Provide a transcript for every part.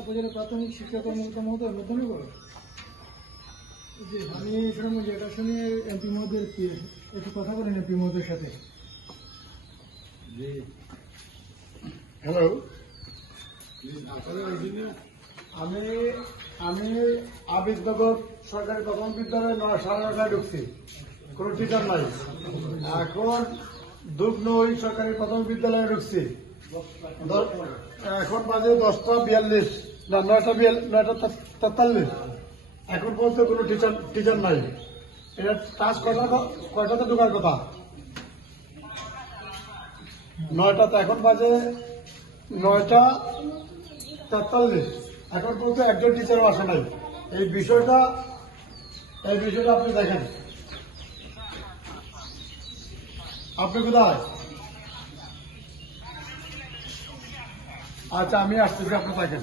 উপজেলা প্রাথমিক শিক্ষা কর্মকর্তা মহোদয় মাধ্যমিক যে আমি শুনলাম যে এটা শুনে এমপি মহোদয়ের একটু কথা বলেন এমপি মহোদয়ের সাথে। হ্যালো, আমি আবিদনগর সরকারি প্রাথমিক বিদ্যালয়ে 9:30 ঢুকছি, কোনো টিচার নাই। এখন দুবনই সরকারি প্রাথমিক বিদ্যালয়ে ঢুকছি, এখন বাজে 10:42 না 9:43। এখন পর্যন্ত কোনো টিচার নাই। এটা ক্লাস কয়টাতে ঢোকার কথা? 9টাতে, এখন বাজে 9:43। এখন পর্যন্ত একজন টিচারও আসে নাই। এই বিষয়টা আপনি দেখেন। আপনি কোথায়? আচ্ছা, আমি আসতেছি, আপনি থাকেন।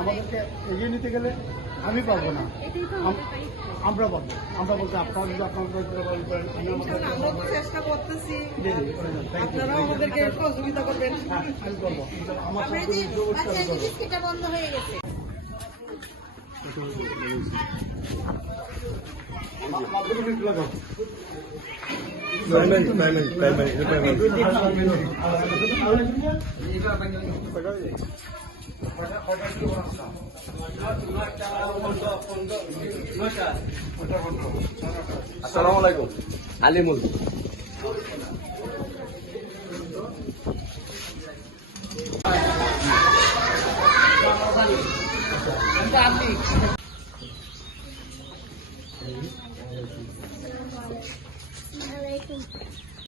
আমাদেরকে এগিয়ে নিতে গেলে আমি পারবো না, আমরা পারবো। আমরা বলতে আপনারা যদি চেষ্টা করতেছি, আপনারাও আমাদেরকে সহযোগিতা করবেন। আমি করবো, আমার বন্ধ হয়ে গেছে। আসসালামু আলাইকুম। আলিমুল আপনি